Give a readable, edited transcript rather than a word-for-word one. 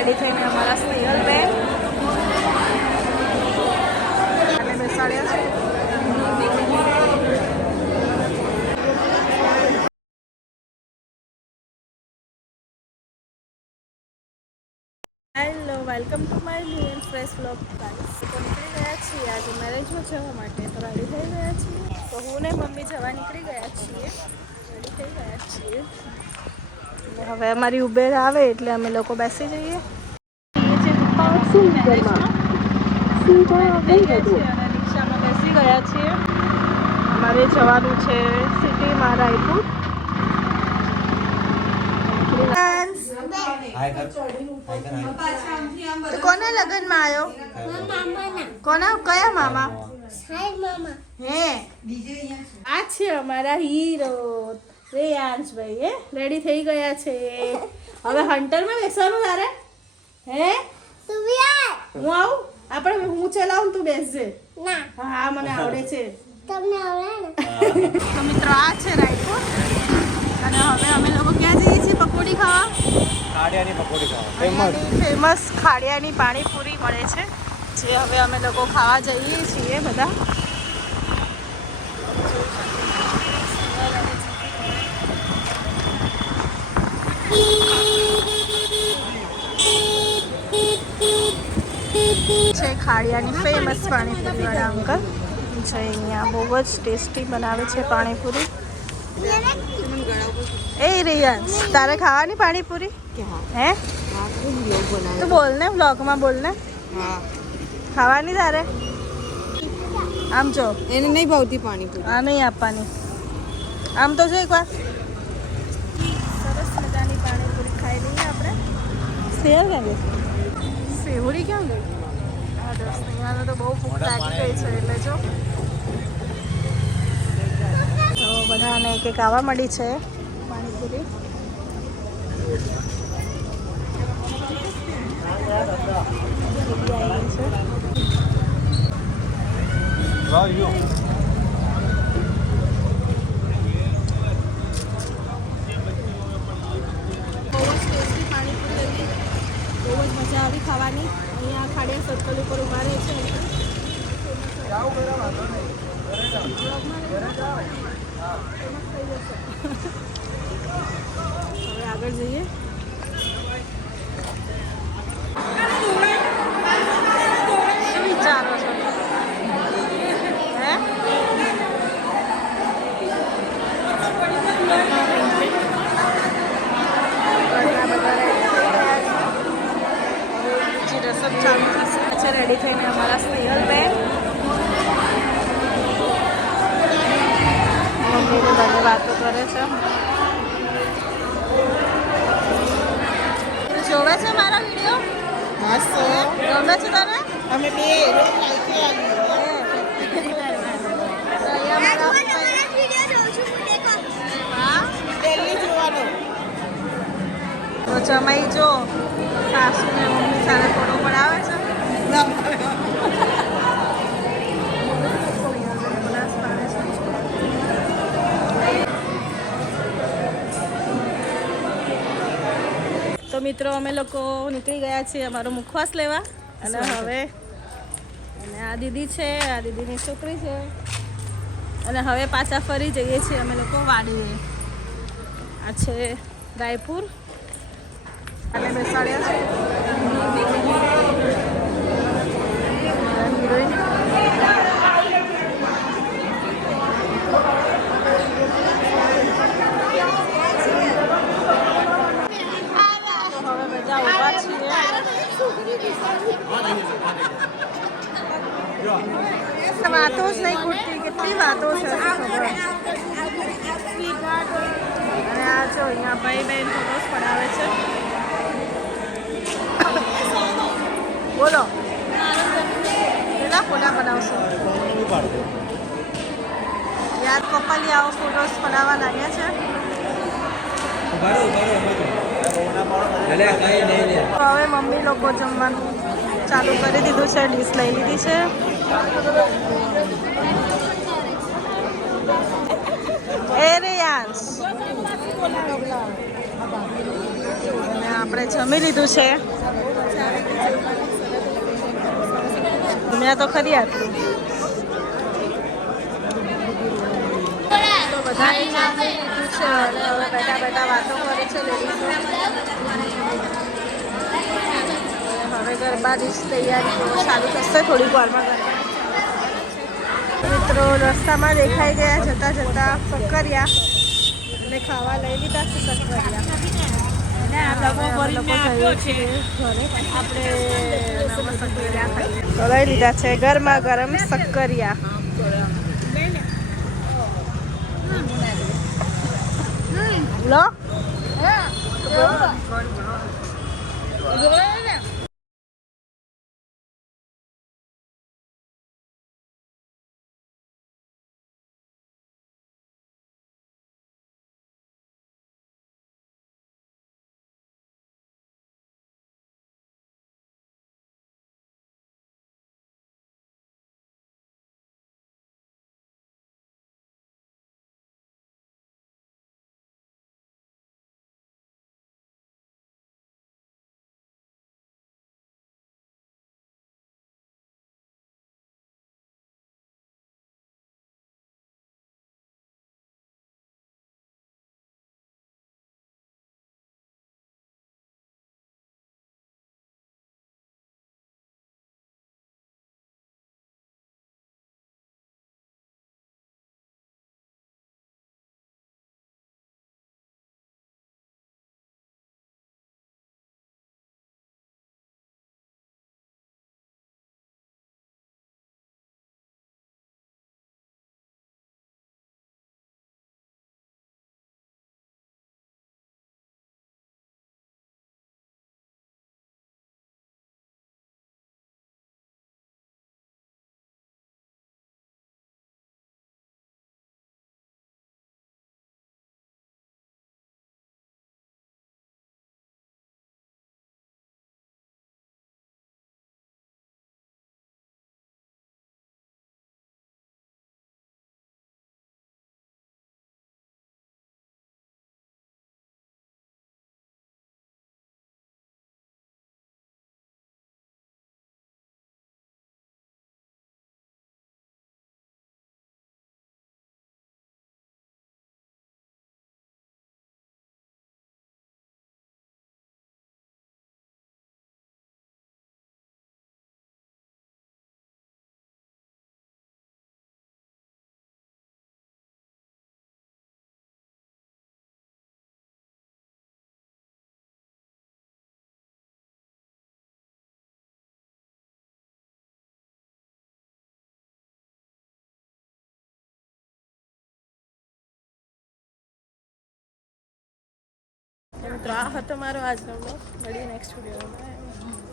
Ready થઈને અમારા સ્નેહલબેન અને બેસાડ્યા છે. Hello, welcome to my new and fresh vlog. Guys તો નીકળી ગયા છીએ આજે મેરેજમાં જવા માટે, તો રેડી થઈ ગયા છીએ. તો હું ને મમ્મી જવા નીકળી ગયા છીએ, રેડી થઈ ગયા છીએ. હવે અમારી ઉબેર આવે એટલે અમે લોકો બેસી જઈએ. રિક્ષામાં બેસી ગયા છીએ. અમારે જવાનું છે સિટીમાં રાયપુર. કોના લગ્નમાં આવ્યો? કોના? કયા મામા? હે, આ છે અમારા હીરો રેયાંશભાઈ. હે, રેડી થઈ ગયા છે. હવે હન્ટરમાં બેસવાનું તારે? હે, હું આવું? આપણે હું ચલાવું, તું બેસજે. હા, મને આવડે છે. તમને આવડે ને? તો મિત્રો, આ છે રાયપુર અને હવે અમે લોકો ક્યાં જઈએ છીએ પકોડી ખાવા? ખાડિયાની પકોડી ખાવા. ફેમસ ખાડિયાની પાણીપુરી મળે છે, જે હવે અમે લોકો ખાવા જઈએ છીએ બધા. છે ખાડિયાની ફેમસ પાણીપુરી વાળા અંકલ છે અહીંયા. બહુ જ ટેસ્ટી બનાવે છે પાણીપુરી. એ રિયાન્સ, તારે ખાવાની પાણીપુરી? હે, તું બોલ ને, વ્લોગમાં બોલ ને. ખાવાની તારે? આમ જો, એને નહીં ભાવતી પાણીપુરી. આ નહીં આપવાની. આમ તો છે એકવાર. સરસ મજાની પાણીપુરી ખાઈ લઈએ આપણે. સેવ ક્યાં ગઈ? સેવડી ક્યાં ગઈ? હા, દસ અહીંયા તો બહુ ભૂખ લાગી ગઈ છે એટલે જો. તો બધાને એક એક આવવા મળી છે પાણીપુરી. બહુ જ મજા આવી ખાવાની. અહીંયા ખાડિયા સર્કલ ઉપર ઉભા રહે છે. હવે આગળ જઈએ. શું વિચારો છો? હે, રસમ ચાલુ થશે. રેડી થઈને અમારા સ્નેહલબેન મમ્મીને બંને વાતો કરે છે. જોવે છે મારા વિડીયો? મસ્ત ગમે છે તને? અમે બે રોજ લાઈકે આવી. ડેલી જોવાનો. તો જમાઈ જો સાસુ ને મમ્મી સાથે ફોટો પડાવે છે. તો મિત્રો, અમે લોકો નીકળી ગયા છીએ અમારો મુખવાસ લેવા. અને હવે આ દીદી છે, આ દીદીની છોકરી છે. અને હવે પાછા ફરી જઈએ છીએ અમે લોકો વાડીએ. આ છે રાયપુર અને બેસાડ્યા છે. હવે બધા ઉભા છીએ. વાતો જ નહીં ખૂટતી, કેટલી વાતો છે. અને આ જો અહીંયા ભાઈ બહેન ફોટોસ પડાવે છે. બોલો, કેટલા ફોટા બનાવશો? યાર, કપલિયાઓ ફોટોસ પડાવવા લાગ્યા છે. હવે મમ્મી લોકો જમવાનું ચાલુ કરી દીધું છે. ડીશ લઈ લીધી છે. એ રેયાંશ, આપણે જમી લીધું છે મેં તો ખરી આટલું તો બધા જમી લીધું છે અને હવે બેઠા બેઠા વાતો કરે છે લેડીઝો. હવે ગરબાની તૈયારીઓ ચાલુ થશે થોડીક વારમાં. મિત્રો રસ્તામાં દેખાઈ ગયા જતા જતા સક્કરિયા અને ખાવા લઈ લીધા છે સક્કરિયા. તો લઈ લીધા છે ગરમા ગરમ સક્કરિયા. લો મિત્રો આ હતો મારો આજનો બ્લોગ. મળીએ નેક્સ્ટ વિડીયોમાં.